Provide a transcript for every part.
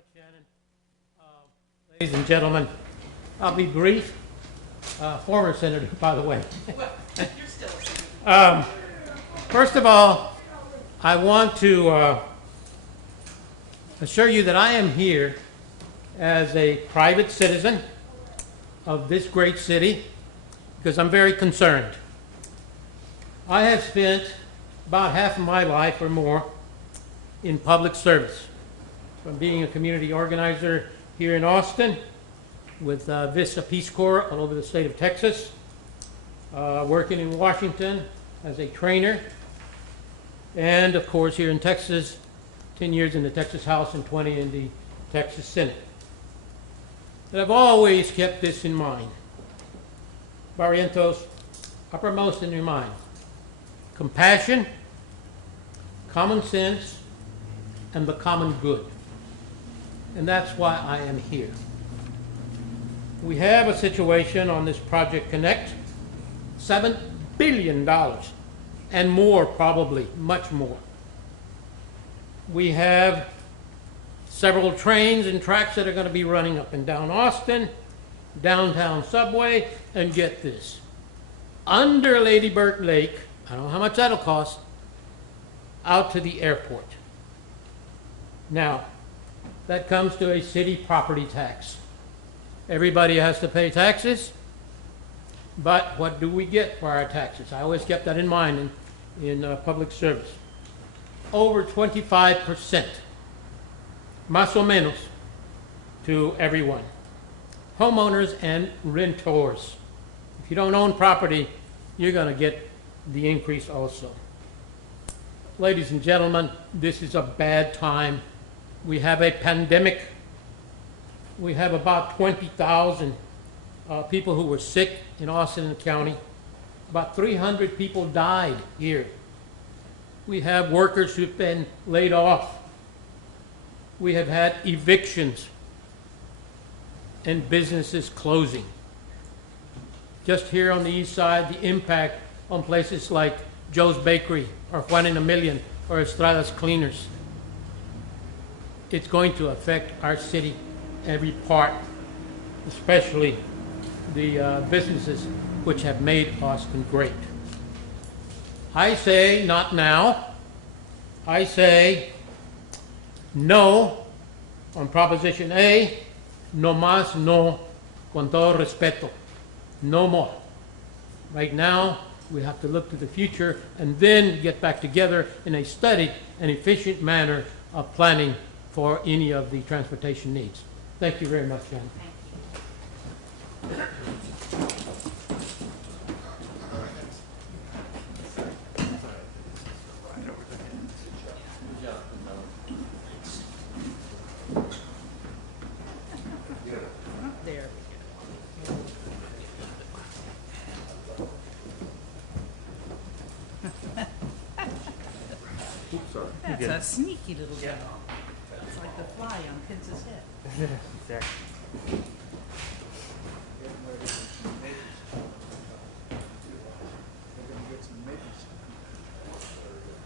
much, Shannon. Ladies and gentlemen, I'll be brief. Former senator, by the way. Well, you're still a senator. First of all, I want to assure you that I am here as a private citizen of this great city because I'm very concerned. I have spent about half of my life or more in public service, from being a community organizer here in Austin with Vista Peace Corps all over the state of Texas, working in Washington as a trainer, and of course here in Texas, 10 years in the Texas House and 20 in the Texas Senate. But I've always kept this in mind. Barrientos, uppermost in your mind. Compassion, common sense, and the common good. And that's why I am here. We have a situation on this Project Connect, $7 billion, and more probably, much more. We have several trains and tracks that are going to be running up and down Austin, downtown subway, and get this, under Lady Bird Lake, I don't know how much that'll cost, out to the airport. Now, that comes to a city property tax. Everybody has to pay taxes, but what do we get for our taxes? I always kept that in mind in public service. Over 25%, más o menos, to everyone. Homeowners and renters. If you don't own property, you're going to get the increase also. Ladies and gentlemen, this is a bad time. We have a pandemic. We have about 20,000 people who were sick in Austin County. About 300 people died here. We have workers who've been laid off. We have had evictions and businesses closing. Just here on the east side, the impact on places like Joe's Bakery or Juan in a Million or Estrada's Cleaners. It's going to affect our city, every part, especially the businesses which have made Austin great. I say not now. I say no on Proposition A, no más no, con todo respeto, no more. Right now, we have to look to the future and then get back together in a steady and efficient manner of planning for any of the transportation needs. Thank you very much, Jan. That's a sneaky little guy. It's like the fly on Prince's head. Exactly.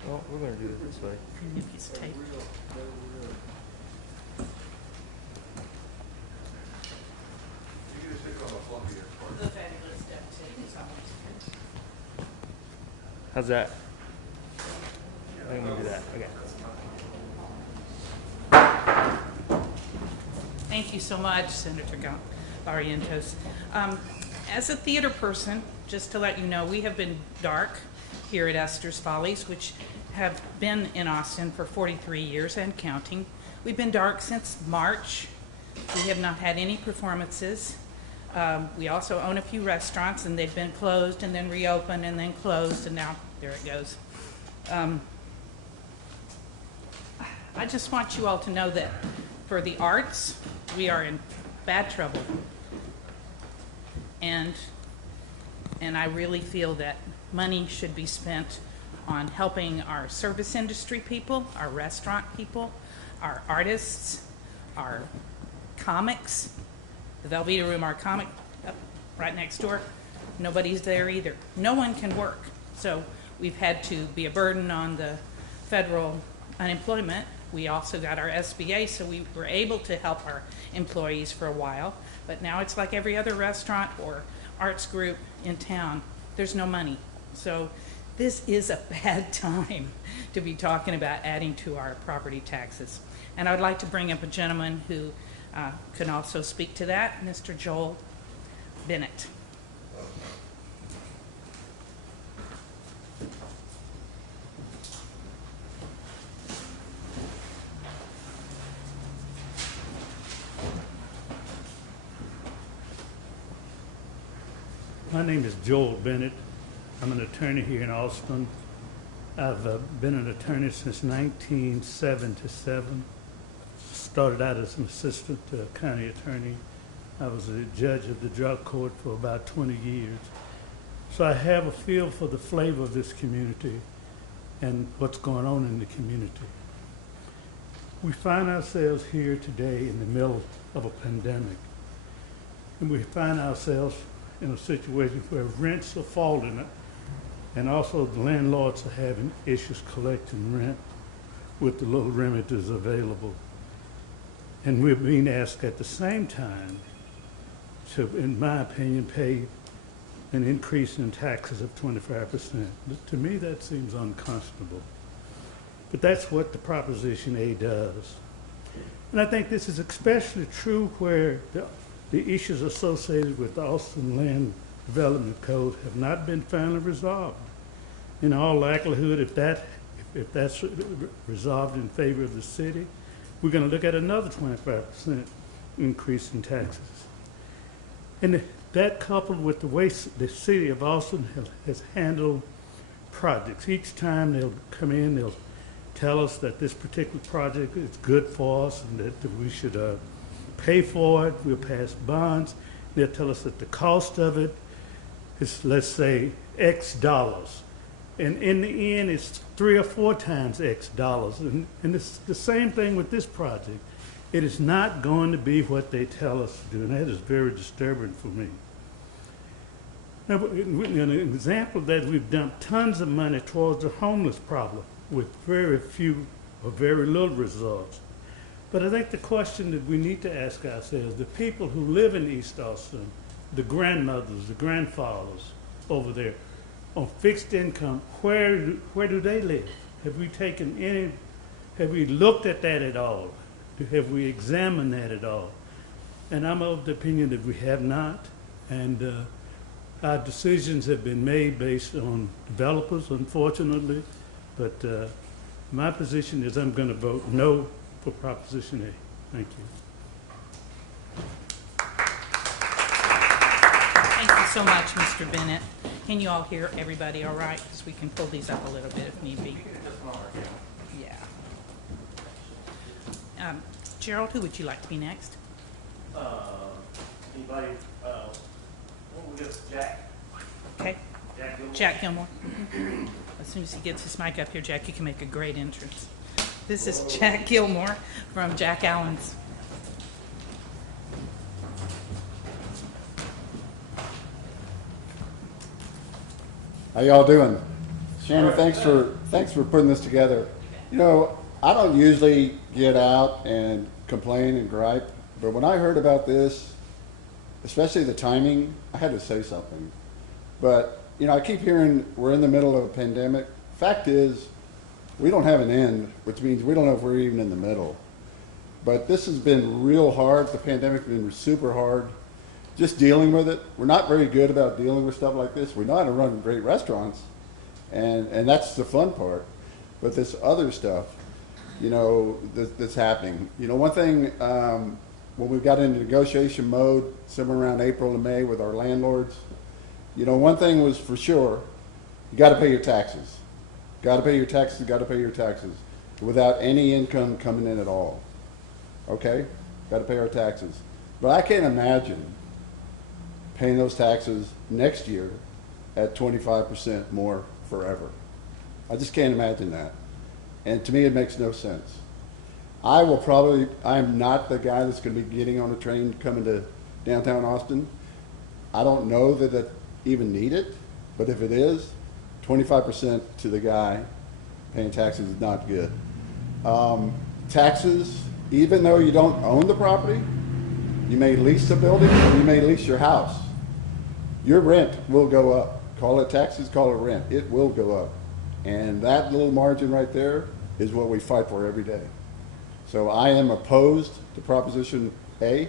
Well, we're going to do it this way. New piece of tape. The fabulous deputy. How's that? I'm going to do that. Okay. Thank you so much, Senator Barrientos. As a theater person, just to let you know, we have been dark here at Esther's Follies, which have been in Austin for 43 years and counting. We've been dark since March. We have not had any performances. We also own a few restaurants, and they've been closed and then reopened and then closed, and now there it goes. I just want you all to know that for the arts, we are in bad trouble. And I really feel that money should be spent on helping our service industry people, our restaurant people, our artists, our comics. The Velveeta Room, our comic up right next door, nobody's there either. No one can work. So we've had to be a burden on the federal unemployment We also got our SBA, so we were able to help our employees for a while. But now it's like every other restaurant or arts group in town. There's no money. So this is a bad time to be talking about adding to our property taxes. And I'd like to bring up a gentleman who can also speak to that, Mr. Joel Bennett. My name is Joel Bennett. I'm an attorney here in Austin. I've been an attorney since 1977. Started out as an assistant county attorney. I was a judge of the drug court for about 20 years. So I have a feel for the flavor of this community and what's going on in the community. We find ourselves here today in the middle of a pandemic, and we find ourselves in a situation where rents are falling, and also the landlords are having issues collecting rent with the little remedies available. And we're being asked at the same time to, in my opinion, pay an increase in taxes of 25%. To me, that seems unconscionable. But that's what the Proposition A does. And I think this is especially true where the issues associated with the Austin Land Development Code have not been finally resolved. In all likelihood, if that's resolved in favor of the city, we're going to look at another 25% increase in taxes. And that, coupled with the way the city of Austin has handled projects, each time they'll come in, they'll tell us that this particular project is good for us and that we should pay for it. We'll pass bonds. They'll tell us that the cost of it is, let's say, X dollars. And in the end, it's 3 or 4 times X dollars. And it's the same thing with this project. It is not going to be what they tell us to do, and that is very disturbing for me. Now, an example of that, we've dumped tons of money towards the homeless problem with very few or very little results. But I think the question that we need to ask ourselves, the people who live in East Austin, the grandmothers, the grandfathers over there, on fixed income, where do they live? Have we looked at that at all? Have we examined that at all? And I'm of the opinion that we have not. And our decisions have been made based on developers, unfortunately. But my position is I'm going to vote no for Proposition A. Thank you. Thank you so much, Mr. Bennett. Can you all hear everybody all right? Because we can pull these up a little bit if need be. Yeah. Gerald, who would you like to be next? Anybody? We'll go with Jack. Okay. Jack Gilmore. Jack Gilmore. As soon as he gets his mic up here, Jack, you can make a great entrance. This is Jack Gilmore from Jack Allen's. How y'all doing? Shannon, thanks for putting this together. You know, I don't usually get out and complain and gripe, but when I heard about this, especially the timing, I had to say something. But, you know, I keep hearing we're in the middle of a pandemic. Fact is, we don't have an end, which means we don't know if we're even in the middle. But this has been real hard. The pandemic's been super hard. Just dealing with it. We're not very good about dealing with stuff like this. We know how to run great restaurants, and that's the fun part. But this other stuff, you know, that's happening. You know, one thing, when we got into negotiation mode, somewhere around April and May with our landlords, you know, one thing was for sure, you got to pay your taxes. Got to pay your taxes, got to pay your taxes, without any income coming in at all. Okay? Got to pay our taxes. But I can't imagine paying those taxes next year at 25% more forever. I just can't imagine that. And to me, it makes no sense. I'm not the guy that's going to be getting on a train coming to downtown Austin. I don't know that I even need it, but if it is, 25% to the guy paying taxes is not good. taxes, even though you don't own the property, you may lease the building, or you may lease your house. Your rent will go up. Call it taxes, call it rent. It will go up. And that little margin right there is what we fight for every day. So I am opposed to Proposition A.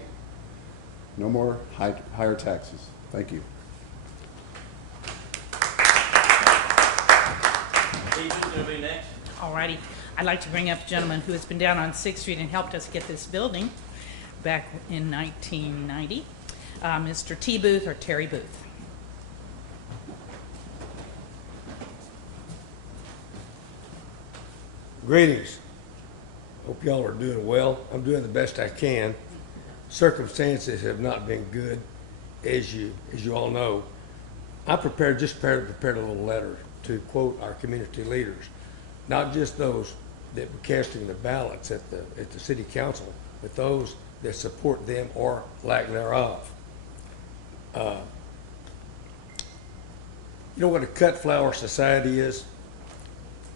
No more higher taxes. Thank you. Ethan's gonna be next. Alrighty, I'd like to bring up a gentleman who has been down on 6th Street and helped us get this building back in 1990, Mr. T. Booth or Terry Booth. Greetings. Hope y'all are doing well. I'm doing the best I can. Circumstances have not been good, as you all know. I prepared a little letter to quote our community leaders, not just those that were casting the ballots at the city council, but those that support them or lack thereof. You know what a cut flower society is?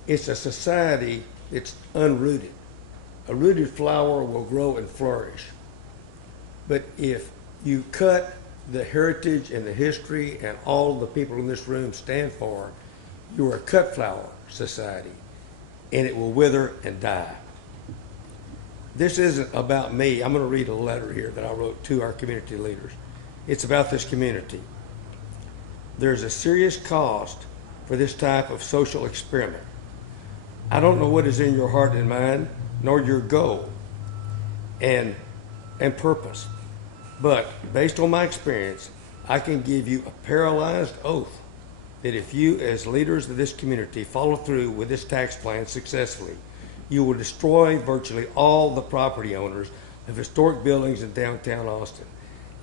It's a society that's unrooted. A rooted flower will grow and flourish. But if you cut the heritage and the history and all the people in this room stand for, you are a cut flower society, and it will wither and die. This isn't about me. I'm going to read a letter here that I wrote to our community leaders. It's about this community. There's a serious cost for this type of social experiment. I don't know what is in your heart and mind, nor your goal and purpose. But based on my experience, I can give you a paralyzed oath that if you, as leaders of this community, follow through with this tax plan successfully, you will destroy virtually all the property owners of historic buildings in downtown Austin,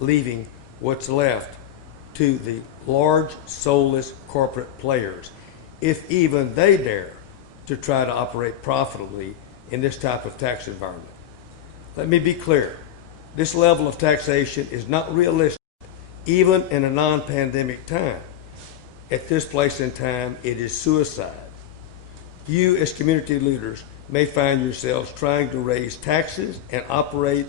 leaving what's left to the large, soulless corporate players, if even they dare to try to operate profitably in this type of tax environment. Let me be clear. This level of taxation is not realistic, even in a non-pandemic time. At this place in time, it is suicide. You, as community leaders, may find yourselves trying to raise taxes and operate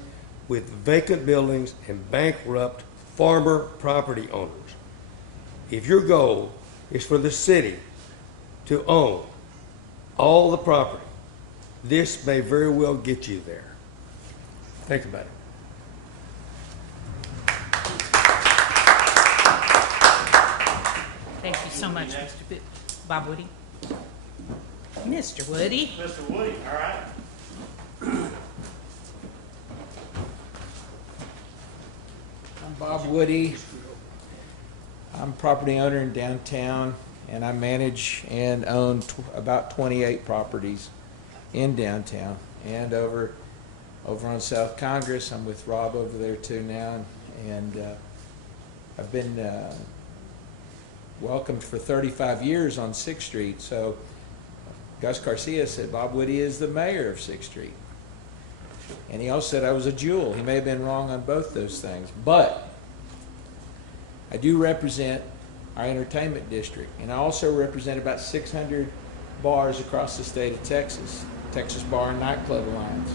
with vacant buildings and bankrupt farmer property owners. If your goal is for the city to own all the property, this may very well get you there. Think about it. Thank you so much, Mr. Booth. Bob Woody. Mr. Woody. Mr. Woody, all right. I'm Bob Woody. I'm a property owner in downtown, and I manage and own about 28 properties in downtown. And over on South Congress, I'm with Rob over there too now, and I've been welcomed for 35 years on 6th Street. So Gus Garcia said Bob Woody is the mayor of 6th Street. And he also said I was a jewel. He may have been wrong on both those things. But I do represent our entertainment district. And I also represent about 600 bars across the state of Texas, Texas Bar and Nightclub Alliance.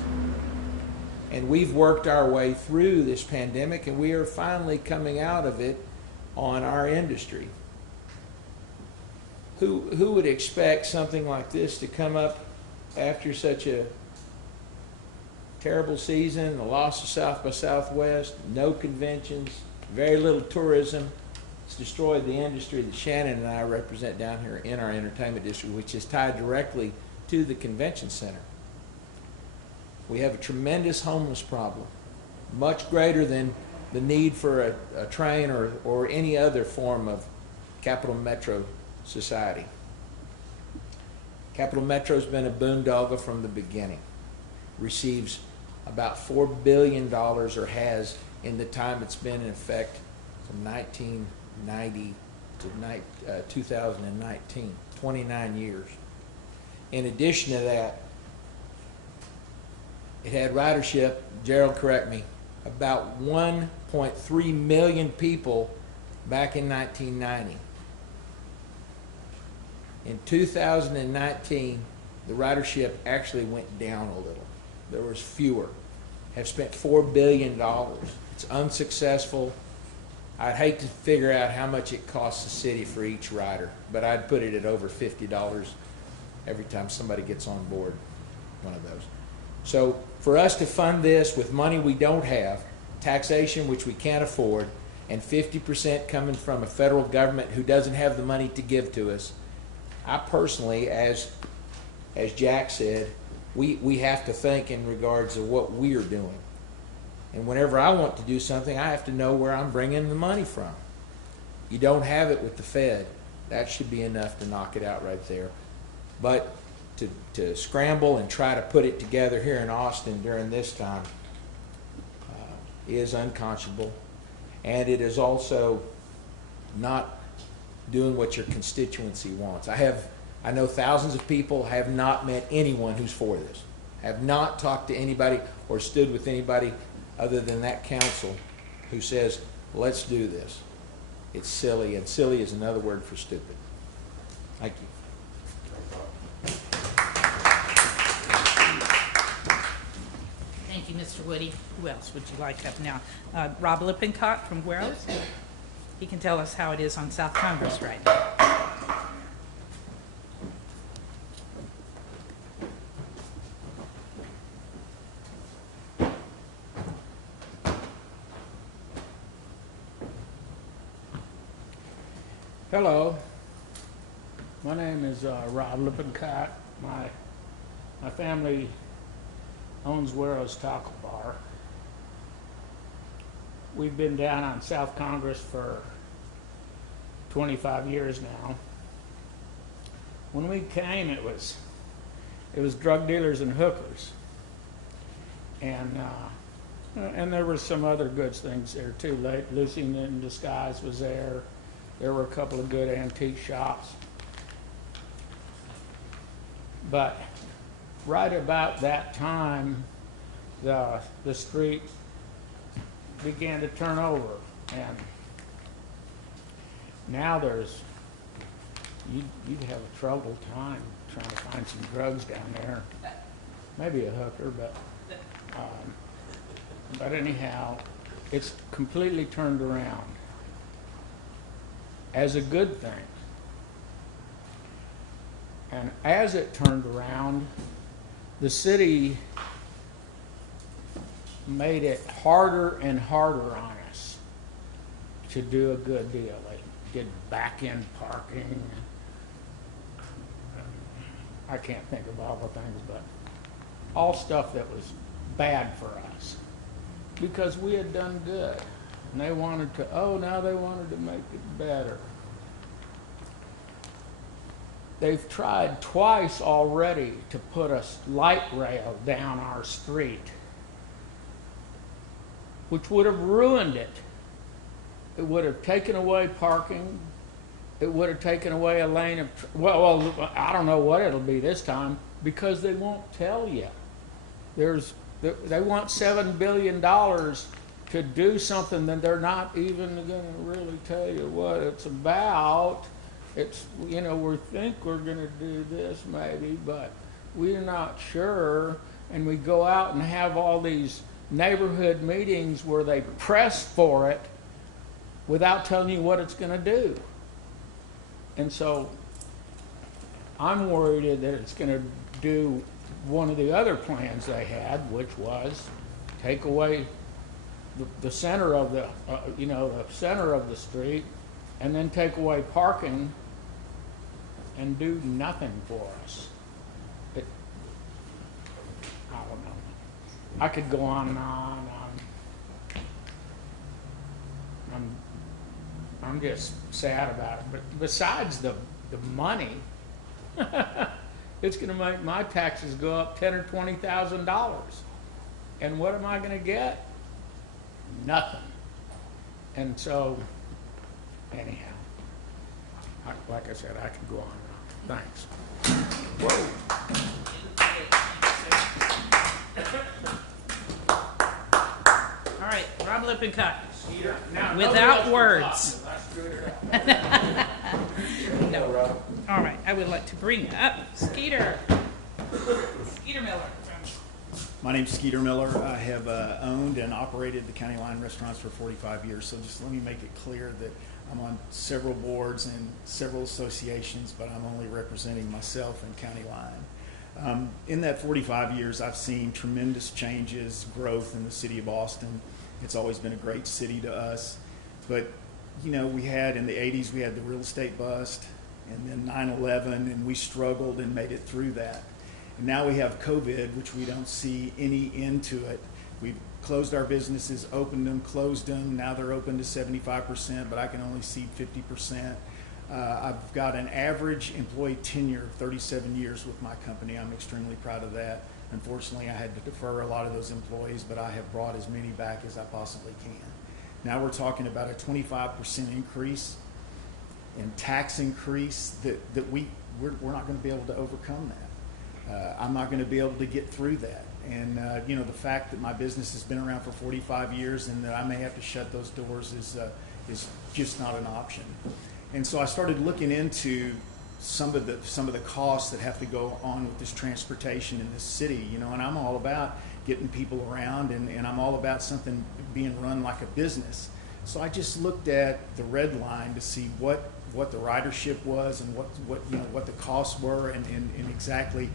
And we've worked our way through this pandemic, and we are finally coming out of it on our industry. Who would expect something like this to come up after such a terrible season, the loss of South by Southwest, no conventions, very little tourism? It's destroyed the industry that Shannon and I represent down here in our entertainment district, which is tied directly to the convention center. We have a tremendous homeless problem, much greater than the need for a train or any other form of Capital Metro society. Capital Metro's been a boondoggle from the beginning. Receives about $4 billion, or has in the time it's been in effect from 1990 to 2019, 29 years. In addition to that, it had ridership, Gerald, correct me, about 1.3 million people back in 1990. In 2019, the ridership actually went down a little. there was fewer, have spent $4 billion. It's unsuccessful. I'd hate to figure out how much it costs the city for each rider, but I'd put it at over $50 every time somebody gets on board one of those. So for us to fund this with money we don't have, taxation which we can't afford, and 50% coming from a federal government who doesn't have the money to give to us, I personally, as Jack said, we have to think in regards of what we are doing. And whenever I want to do something, I have to know where I'm bringing the money from. You don't have it with the Fed. That should be enough to knock it out right there. But to scramble and try to put it together here in Austin during this time is unconscionable. And it is also not doing what your constituency wants. I know thousands of people, have not met anyone who's for this. Have not talked to anybody or stood with anybody other than that council who says, let's do this. It's silly, and silly is another word for stupid. Thank you. Thank you, Mr. Woody. Who else would you like up now? Rob Lippincott from Gueros. He can tell us how it is on South Congress right now. Hello, my name is Rob Lippincott. My family owns Gueros Taco Bar. We've been down on South Congress for 25 years now. When we came, it was drug dealers and hookers, and there were some other good things there too. Lucy in Disguise was there. There were a couple of good antique shops. But right about that time, the street began to turn over, and now you'd have a troubled time trying to find some drugs down there. Maybe a hooker, but anyhow, it's completely turned around as a good thing. And as it turned around, the city made it harder and harder on us to do a good deal. They did back-end parking. I can't think of all the things, but all stuff that was bad for us because we had done good. And they wanted to, now they wanted to make it better. They've tried twice already to put a light rail down our street, which would have ruined it. It would have taken away parking. It would have taken away a lane of, well, I don't know what it'll be this time because they won't tell you. They want $7 billion to do something that they're not even going to really tell you what it's about. It's, we think we're going to do this maybe, but we're not sure. And we go out and have all these neighborhood meetings where they press for it without telling you what it's going to do. And so I'm worried that it's going to do one of the other plans they had, which was take away the center of the center of the street, and then take away parking and do nothing for us. I don't know. I could go on and on. I'm just sad about it. But besides the money, it's going to make my taxes go up $10,000 or $20,000. And what am I going to get? Nothing. And so, anyhow, like I said, I could go on. Thanks. Whoa. All right, Rob Lippincott. Without words. No. All right, I would like to bring up Skeeter Miller from My name's Skeeter Miller. I have owned and operated the County Line restaurants for 45 years. So just let me make it clear that I'm on several boards and several associations, but I'm only representing myself and County Line. In that 45 years, I've seen tremendous changes, growth in the city of Austin. It's always been a great city to us. But, you know, we had in the 80s, we had the real estate bust, and then 9/11, and we struggled and made it through that. And now we have COVID, which we don't see any end to it. We've closed our businesses, opened them, closed them. Now they're open to 75%, but I can only see 50%. I've got an average employee tenure of 37 years with my company. I'm extremely proud of that. Unfortunately, I had to defer a lot of those employees, but I have brought as many back as I possibly can. Now we're talking about a 25% increase in tax increase that we're not going to be able to overcome that. I'm not going to be able to get through that. And, you know, the fact that my business has been around for 45 years and that I may have to shut those doors is just not an option. And so I started looking into some of the costs that have to go on with this transportation in this city, you know, and I'm all about getting people around and I'm all about something being run like a business. So I just looked at the red line to see what the ridership was and what the costs were and exactly,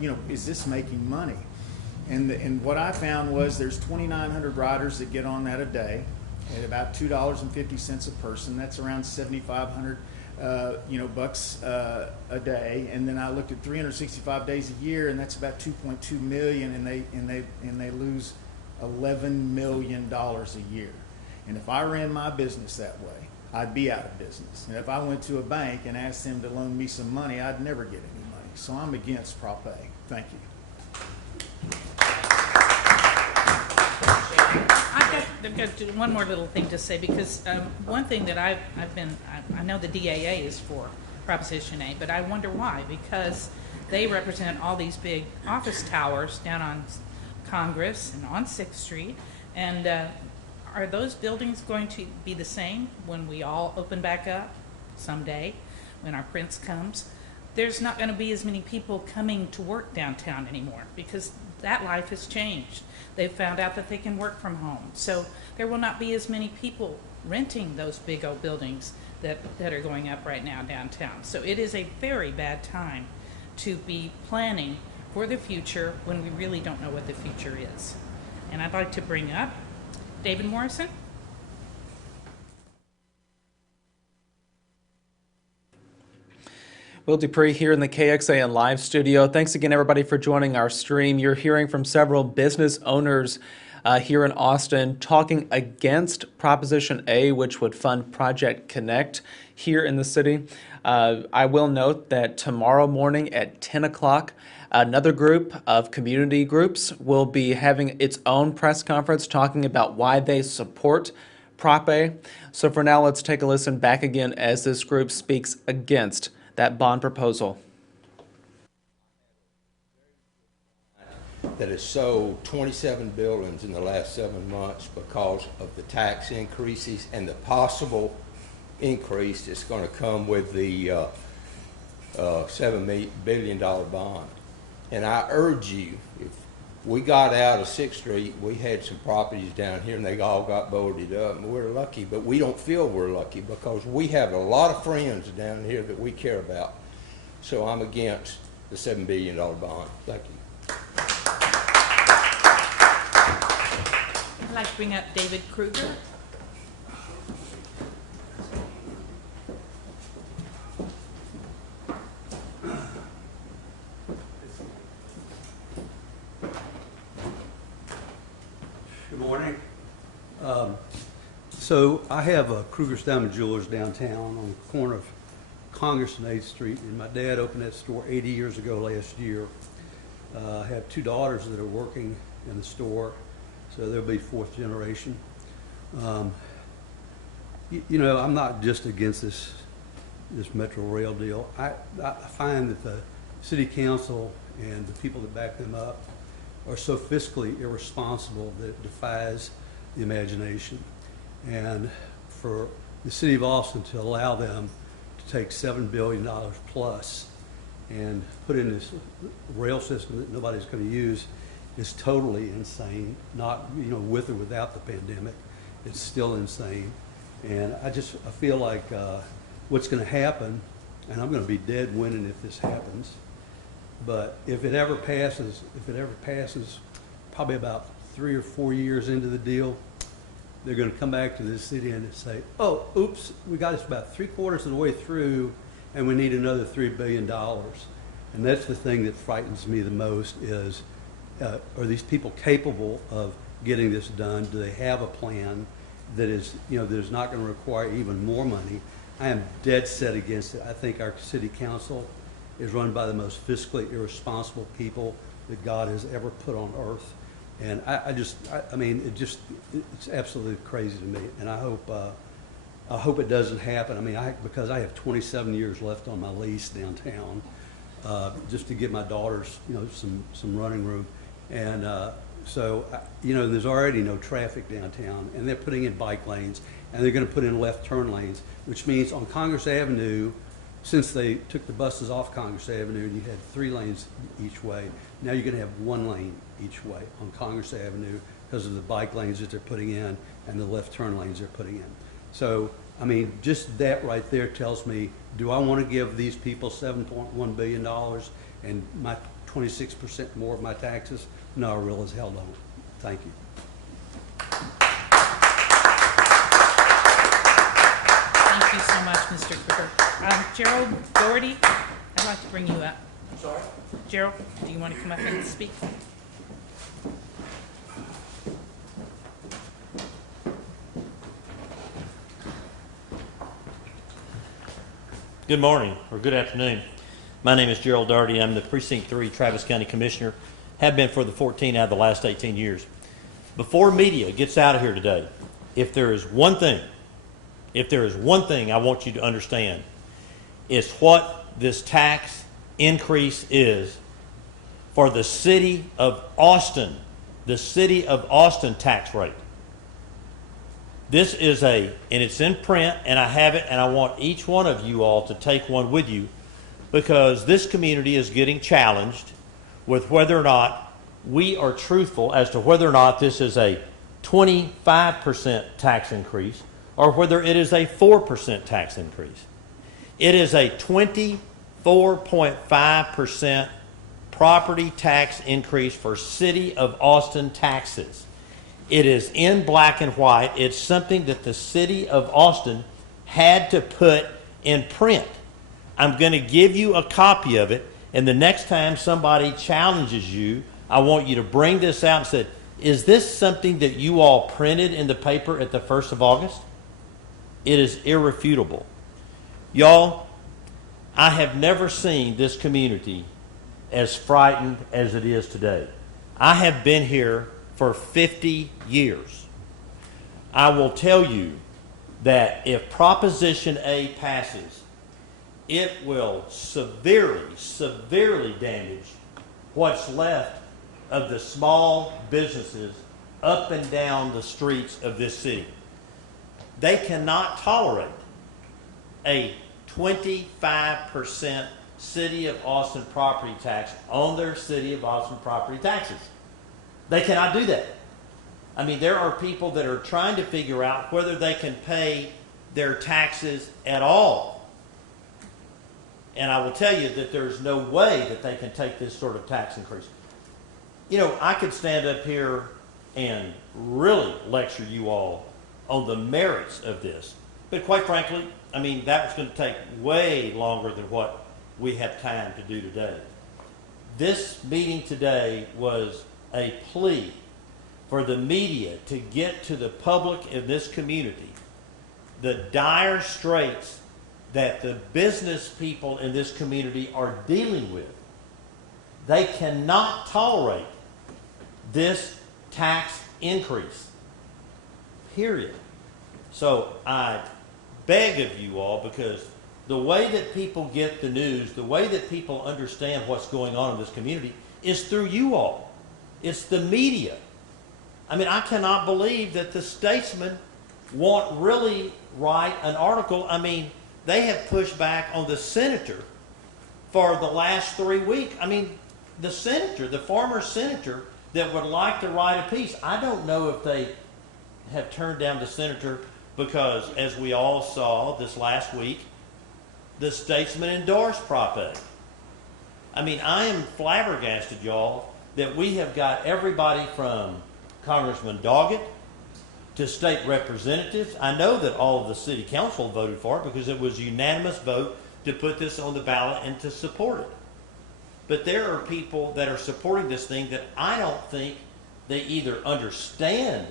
you know, is this making money? And what I found was there's 2,900 riders that get on that a day at about $2.50 a person. That's around 7,500 bucks a day. And then I looked at 365 days a year, and that's about 2.2 million, and they lose $11 million a year. And if I ran my business that way, I'd be out of business. And if I went to a bank and asked them to loan me some money, I'd never get any money. So I'm against Prop A. Thank you. I've got one more little thing to say, because one thing that I know the DAA is for Proposition A, but I wonder why, because they represent all these big office towers down on Congress and on 6th Street, and are those buildings going to be the same when we all open back up someday, when our prince comes? There's not going to be as many people coming to work downtown anymore because that life has changed. They've found out that they can work from home. So there will not be as many people renting those big old buildings that are going up right now downtown. So it is a very bad time to be planning for the future when we really don't know what the future is. And I'd like to bring up David Morrison. Will Dupree here in the KXAN live studio. Thanks again, everybody, for joining our stream. You're hearing from several business owners here in Austin talking against Proposition A, which would fund Project Connect here in the city. I will note that tomorrow morning at 10 o'clock, another group of community groups will be having its own press conference talking about why they support Prop A. So for now, let's take a listen back again as this group speaks against that bond proposal. That has sold 27 buildings in the last 7 months because of the tax increases and the possible increase that's going to come with the $7 billion bond. And I urge you, if we got out of 6th Street, we had some properties down here and they all got boarded up, and we're lucky, but we don't feel we're lucky because we have a lot of friends down here that we care about. So I'm against the $7 billion bond. Thank you. I'd like to bring up David Kruger. Good morning. So I have Kruger's Diamond Jewelers downtown on the corner of Congress and 8th Street, and my dad opened that store 80 years ago last year. I have 2 daughters that are working in the store, so they'll be 4th generation. You know, I'm not just against this Metro Rail deal. I find that the city council and the people that back them up are so fiscally irresponsible that it defies the imagination. And for the city of Austin to allow them to take $7 billion plus and put in this rail system that nobody's going to use is totally insane, not, with or without the pandemic. It's still insane. And I feel like what's going to happen, and I'm going to be dead winning if this happens, but if it ever passes, probably about 3 or 4 years into the deal, they're going to come back to this city and say, oh, oops, we got us about 3/4 of the way through, and we need another $3 billion. And that's the thing that frightens me the most is, are these people capable of getting this done? Do they have a plan that is, that is not going to require even more money? I am dead set against it. I think our city council is run by the most fiscally irresponsible people that God has ever put on earth. And it's absolutely crazy to me. And I hope it doesn't happen. Because I have 27 years left on my lease downtown, just to give my daughters, some running room. And there's already no traffic downtown, and they're putting in bike lanes, and they're going to put in left turn lanes, which means on Congress Avenue, since they took the buses off Congress Avenue and you had 3 lanes each way, now you're going to have 1 lane each way on Congress Avenue because of the bike lanes that they're putting in and the left turn lanes they're putting in. So, just that right there tells me, do I want to give these people $7.1 billion and my 26% more of my taxes? No, I real as hell don't. Thank you. Thank you so much, Mr. Crooker. Gerald Doherty, I'd like to bring you up. Sorry? Gerald, do you want to come up and speak? Good morning, or good afternoon. My name is Gerald Doherty. I'm the Precinct 3 Travis County Commissioner. Have been for the 14 out of the last 18 years. Before media gets out of here today, if there is one thing I want you to understand, it's what this tax increase is for the city of Austin, tax rate. This is and it's in print, and I have it, and I want each one of you all to take one with you, because this community is getting challenged with whether or not we are truthful as to whether or not this is a 25% tax increase or whether it is a 4% tax increase. It is a 24.5% property tax increase for City of Austin taxes. It is in black and white. It's something that the City of Austin had to put in print. I'm going to give you a copy of it, and the next time somebody challenges you, I want you to bring this out and say, is this something that you all printed in the paper at the 1st of August? It is irrefutable. Y'all, I have never seen this community as frightened as it is today. I have been here for 50 years. I will tell you that if Proposition A passes, it will severely damage what's left of the small businesses up and down the streets of this city. They cannot tolerate a 25% City of Austin property tax on their City of Austin property taxes. They cannot do that. There are people that are trying to figure out whether they can pay their taxes at all. And I will tell you that there's no way that they can take this sort of tax increase. I could stand up here and really lecture you all on the merits of this. But quite frankly, that was going to take way longer than what we have time to do today. This meeting today was a plea for the media to get to the public in this community the dire straits that the business people in this community are dealing with. They cannot tolerate this tax increase, period. So I beg of you all, because the way that people get the news, the way that people understand what's going on in this community is through you all. It's the media. I cannot believe that the Statesman won't really write an article. They have pushed back on the senator for the last 3 weeks. The senator, the former senator that would like to write a piece. I don't know if they have turned down the senator because, as we all saw this last week, the Statesman endorsed Prop A. I mean, I am flabbergasted, y'all, that we have got everybody from Congressman Doggett to state representatives. I know that all of the city council voted for it because it was a unanimous vote to put this on the ballot and to support it. But there are people that are supporting this thing that I don't think they either understand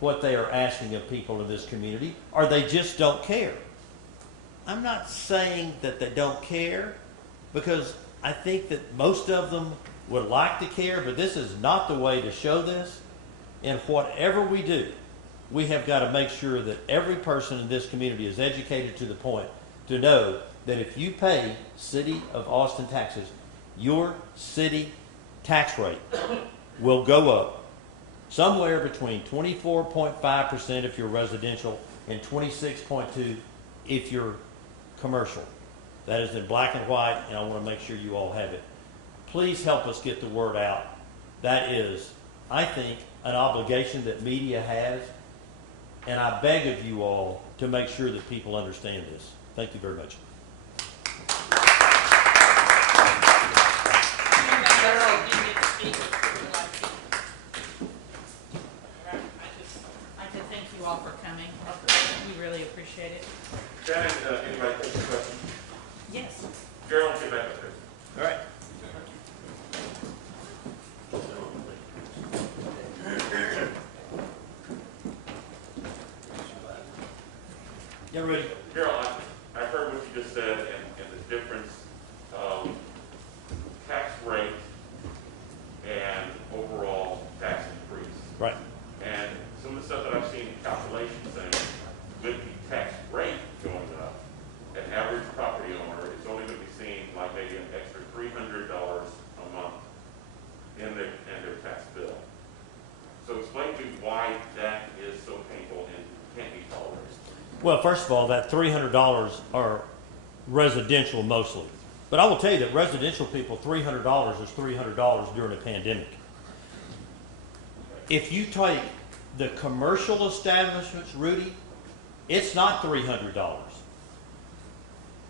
what they are asking of people in this community or they just don't care. I'm not saying that they don't care because I think that most of them would like to care, but this is not the way to show this. And whatever we do, we have got to make sure that every person in this community is educated to the point to know that if you pay City of Austin taxes, your city tax rate will go up somewhere between 24.5% if you're residential and 26.2% if you're commercial. That is in black and white, and I want to make sure you all have it. Please help us get the word out. That is, I think, an obligation that media has, and I beg of you all to make sure that people understand this. Thank you very much. I could thank you all for coming. We really appreciate it. Shannon, anybody take a question? Yes. Gerald, get back up there. All right. Yeah, ready. Gerald, I heard what you just said and the difference of tax rate and overall tax increase. Right. And some of the stuff that I've seen in calculations saying with the tax rate going up, an average property owner is only going to be seeing like maybe an extra $300 a month in their tax bill. So explain to me why that is so painful and can't be tolerated. Well, first of all, that $300 are residential mostly. But I will tell you that residential people, $300 is $300 during a pandemic. If you take the commercial establishments, Rudy, it's not $300.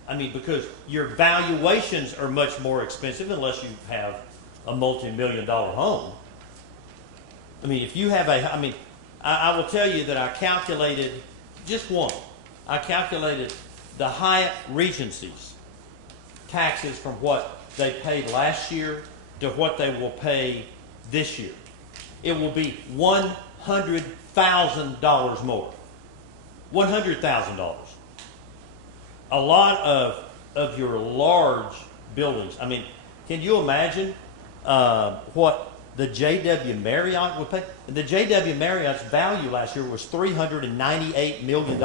I mean, because your valuations are much more expensive unless you have a multi-million-dollar home. I mean, if you have I will tell you that I calculated just one. I calculated the Hyatt Regency's taxes from what they paid last year to what they will pay this year. It will be $100,000 more. $100,000. A lot of your large buildings. I mean, can you imagine what the JW Marriott would pay? The JW Marriott's value last year was $398 million.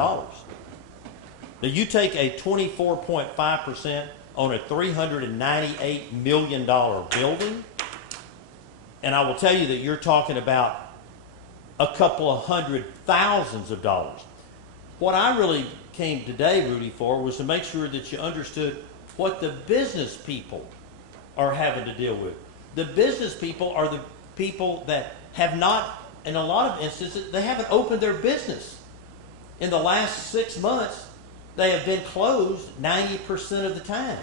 Now you take a 24.5% on a $398 million building, and I will tell you that you're talking about a couple of $100,000s. What I really came today, Rudy, for was to make sure that you understood what the business people are having to deal with. The business people are the people that have not, in a lot of instances, they haven't opened their business. In the last 6 months, they have been closed 90% of the time.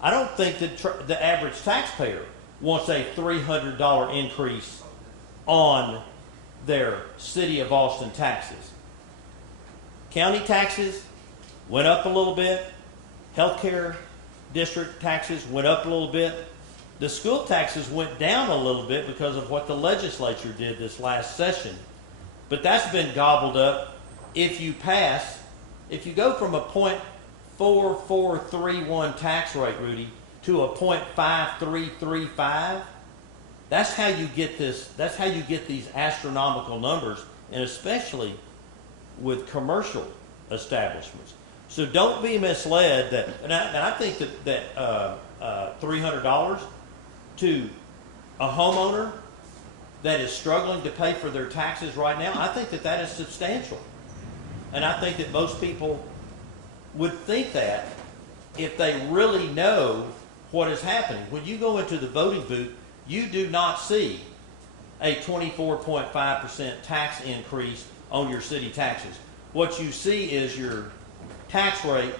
I don't think that the average taxpayer wants a $300 increase on their City of Austin taxes. County taxes went up a little bit. Healthcare district taxes went up a little bit. The school taxes went down a little bit because of what the legislature did this last session. But that's been gobbled up. If you go from a 0.4431 tax rate, Rudy, to a 0.5335, that's how you get this. That's how you get these astronomical numbers, and especially with commercial establishments. So don't be misled that, and I think that $300 to a homeowner that is struggling to pay for their taxes right now, I think that is substantial. And I think that most people would think that if they really know what is happening. When you go into the voting booth, you do not see a 24.5% tax increase on your city taxes. What you see is your tax rate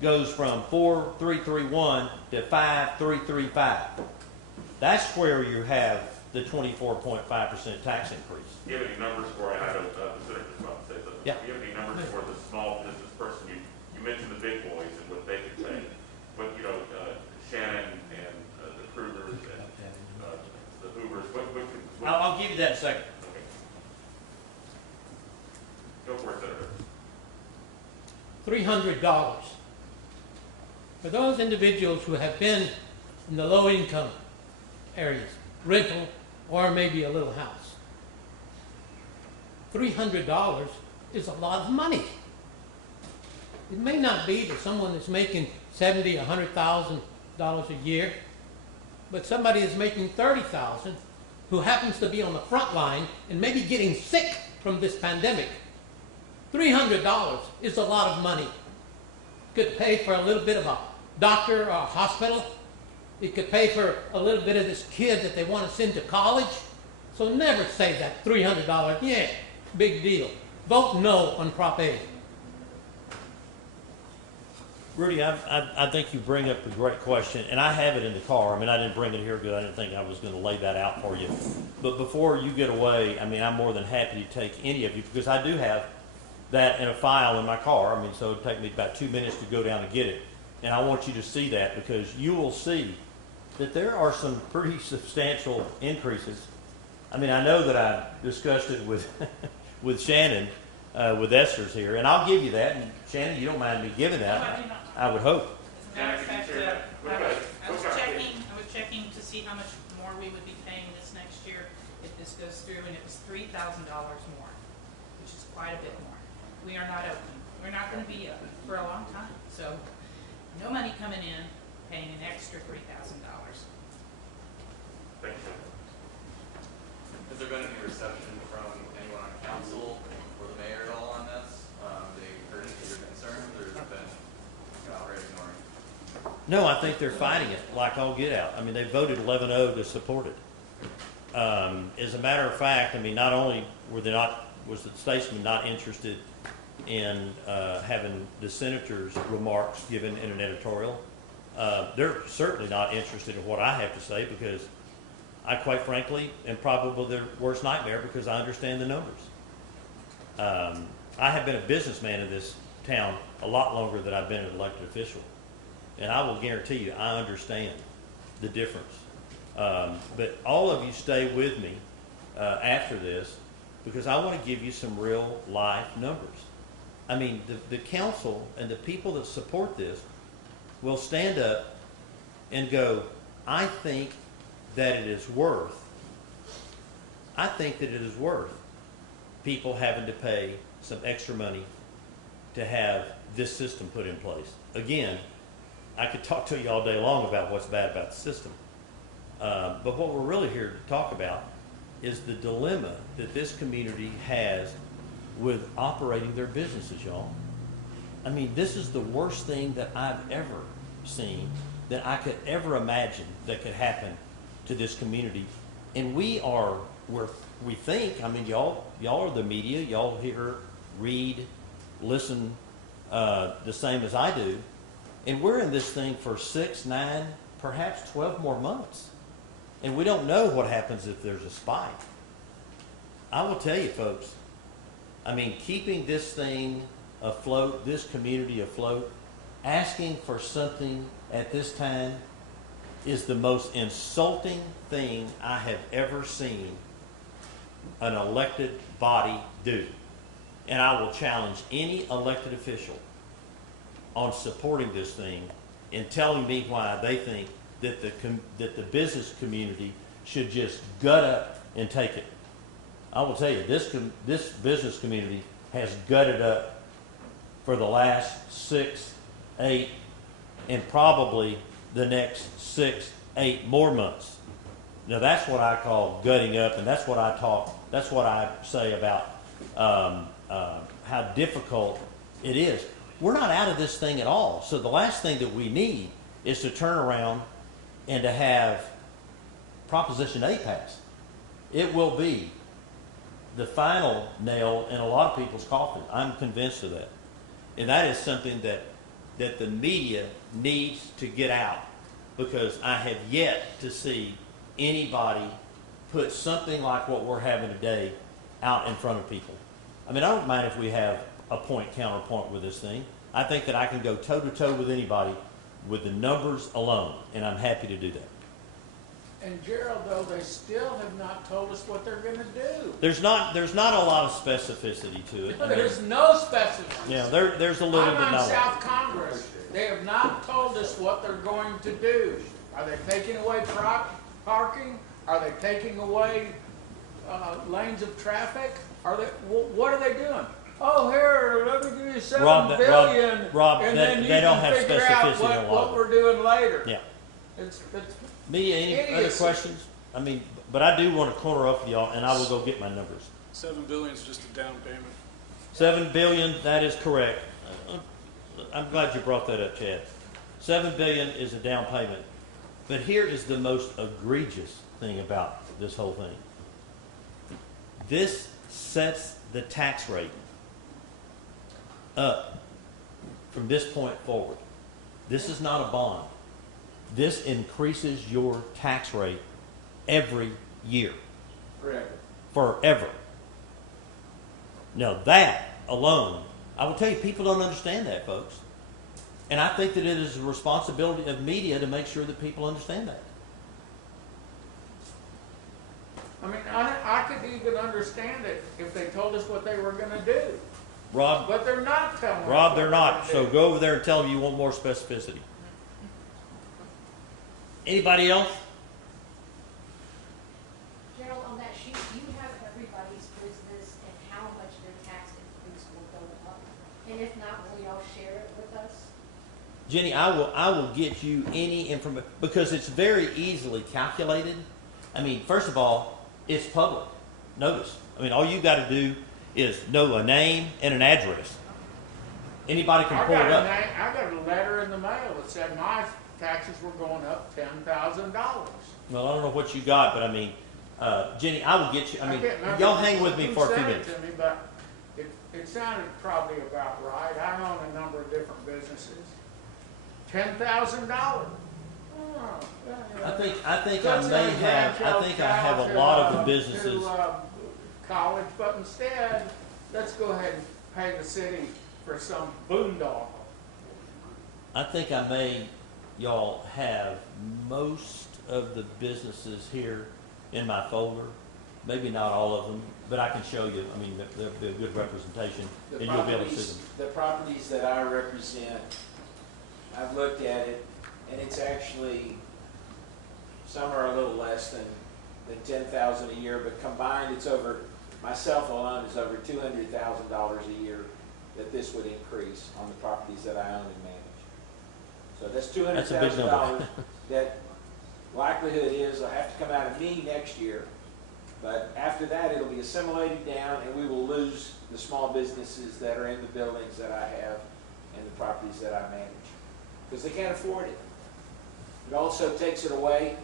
goes from 4,331 to 5,335. That's where you have the 24.5% tax increase. Do you have any numbers for, and I know the senator's about to say something. Yeah. Do you have any numbers for the small business person? You mentioned the big boys and what they could pay. But, you know, Shannon and the Krugers and the Hoovers, I'll give you that in a second. Okay. Go for it, Senator. $300 for those individuals who have been in the low income areas, rental or maybe a little house. $300 is a lot of money. It may not be to someone that's making $70,000, $100,000 a year, but somebody is making $30,000 who happens to be on the front line and maybe getting sick from this pandemic. $300 is a lot of money. Could pay for a little bit of a doctor or a hospital. It could pay for a little bit of this kid that they want to send to college. So never say that $300, yeah, big deal. Vote no on Prop A. Rudy, I think you bring up a great question, and I have it in the car. I mean, I didn't bring it here because I didn't think I was going to lay that out for you. But before you get away, I mean, I'm more than happy to take any of you because I do have that in a file in my car. I mean, so it'll take me about 2 minutes to go down and get it. And I want you to see that because you will see that there are some pretty substantial increases. I mean, I know that I discussed it with with Shannon, with Esther's here, and I'll give you that. And Shannon, you don't mind me giving that, I would hope. As a matter of fact, I was checking to see how much more we would be paying this next year if this goes through, and it was $3,000 more, which is quite a bit more. We are not open. We're not going to be open for a long time. So no money coming in, paying an extra $3,000. Thank you. Has there been any reception from anyone on council or the mayor at all on this? They heard any of your concerns, or has it been outright ignoring? No, I think they're fighting it like all get out. I mean, they voted 11-0 to support it. As a matter of fact, I mean, not only was the statesman not interested in having the senator's remarks given in an editorial, they're certainly not interested in what I have to say because I, quite frankly, am probably their worst nightmare because I understand the numbers. I have been a businessman in this town a lot longer than I've been an elected official. And I will guarantee you, I understand the difference. But all of you stay with me after this because I want to give you some real life numbers. I mean, the council and the people that support this will stand up and go, I think that it is worth people having to pay some extra money to have this system put in place. Again, I could talk to you all day long about what's bad about the system. But what we're really here to talk about is the dilemma that this community has with operating their businesses, y'all. I mean, this is the worst thing that I've ever seen, that I could ever imagine that could happen to this community. And we think, I mean, y'all are the media, y'all hear, read, listen the same as I do. And we're in this thing for 6, 9, perhaps 12 more months. And we don't know what happens if there's a spike. I will tell you, folks, I mean, keeping this thing afloat, this community afloat, asking for something at this time is the most insulting thing I have ever seen an elected body do. And I will challenge any elected official on supporting this thing and telling me why they think that the business community should just gut up and take it. I will tell you, this business community has gutted up for the last 6, 8, and probably the next 6, 8 more months. Now that's what I call gutting up, and that's what I say about how difficult it is. We're not out of this thing at all. So the last thing that we need is to turn around and to have Proposition A passed, it will be the final nail in a lot of people's coffin. I'm convinced of that. And that is something that the media needs to get out, because I have yet to see anybody put something like what we're having today out in front of people. I mean, I don't mind if we have a point counterpoint with this thing. I think that I can go toe to toe with anybody with the numbers alone, and I'm happy to do that. And Gerald, though, they still have not told us what they're gonna do. There's not a lot of specificity to it. I mean, There's no specificity. yeah, there's a little bit. I'm on not. South Congress. They have not told us what they're going to do. Are they taking away parking? Are they taking away lanes of traffic? What are they doing? Oh, here, let me give you $7 billion, Rob, and they- then you they don't can have figure out specificity on a lot what of it. we're doing later. Yeah. It's Media, any other idiocy. questions? I mean, but I do want to corner up with y'all, and I will go get my numbers. $7 billion is just a down payment. $7 billion, that is correct. I'm glad you brought that up, Chad. $7 billion is a down payment. But here is the most egregious thing about this whole thing. This sets the tax rate up from this point forward. This is not a bond. This increases your tax rate every year. Forever. Now that alone, I will tell you, people don't understand that, folks. And I think that it is the responsibility of media to make sure that people understand that. I mean, I could even understand it if they told us what they were gonna do. Rob, But they're not telling us. Rob, what they're not. gonna So do. go over there and tell them you want more specificity. Anybody else? Gerald, on that sheet, you have everybody's business and how much their tax increase will go up. And if not, will y'all share it with us? Jenny, I will get you any information, because it's very easily calculated. I mean, first of all, it's public notice. I mean, all you got to do is know a name and an address. Anybody can pull it up. I got a letter in the mail that said my taxes were going up $10,000. Well, I don't know what you got, but I mean, Jenny, I will get you. I mean, can't remember y'all hang with me who for a few sent it minutes. to me, but it sounded probably about right. I own a number of different businesses. $10,000. I think I have a lot of the businesses. College, but instead, let's go ahead and pay the city for some boondoggle. I think I may, y'all, have most of the businesses here in my folder. Maybe not all of them, but I can show you. I mean, they'll be a good representation, and you'll be able to see them. The properties that I represent, I've looked at it, and it's actually, some are a little less than 10,000 a year, but combined, it's over, myself alone is over $200,000 a year that this would increase on the properties that I own and manage. So that's That's a big number. $200,000 that likelihood is will have to come out of me next year. But after that, it'll be assimilated down, and we will lose the small businesses that are in the buildings that I have and the properties that I manage, because they can't afford it. It also takes it away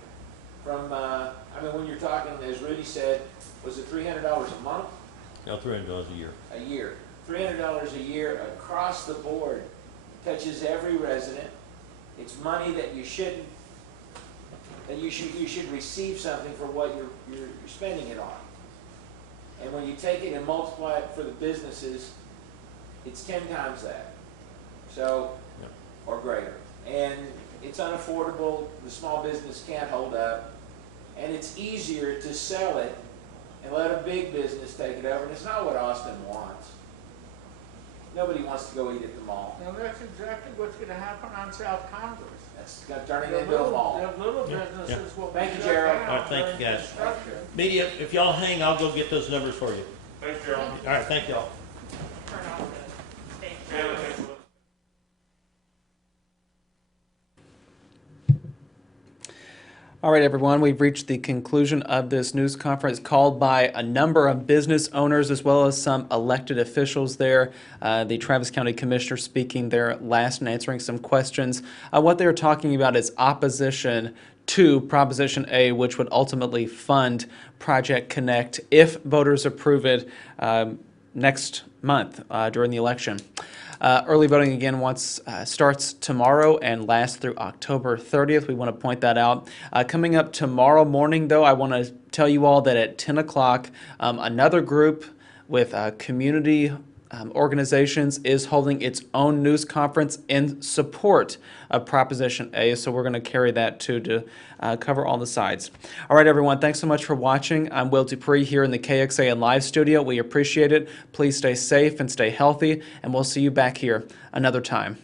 from, I mean, when you're talking, as Rudy said, was it $300 a month? No, $300 a year. A year. $300 a year across the board. Touches every resident. It's money that you shouldn't, that you should receive something for what you're spending it on. And when you take it and multiply it for the businesses, it's 10 times that. So, or greater. And it's unaffordable, the small business can't hold up, and it's easier to sell it and let a big business take it over, and it's not what Austin wants. Nobody wants to go eat at the mall. Now, that's exactly what's gonna happen on South Congress. That's gonna turn it The into a mall. little Yeah, businesses will be Thank you, shut Gerald. down All right, thank you, during guys. construction. Media, if y'all hang, I'll go get those numbers for you. Thanks, Gerald. All right, thank y'all. Turn off the stage. Yeah, thanks. All right, everyone, we've reached the conclusion of this news conference called by a number of business owners as well as some elected officials there. The Travis County Commissioner speaking there last and answering some questions. What they're talking about is opposition to Proposition A, which would ultimately fund Project Connect if voters approve it next month during the election. Early voting again starts tomorrow and lasts through October 30th. We want to point that out. Coming up tomorrow morning, though, I want to tell you all that at 10 o'clock, another group with community organizations is holding its own news conference in support of Proposition A. So we're going to carry that too to cover all the sides. All right, everyone, thanks so much for watching. I'm Will Dupree here in the KXAN Live studio. We appreciate it. Please stay safe and stay healthy, and we'll see you back here another time.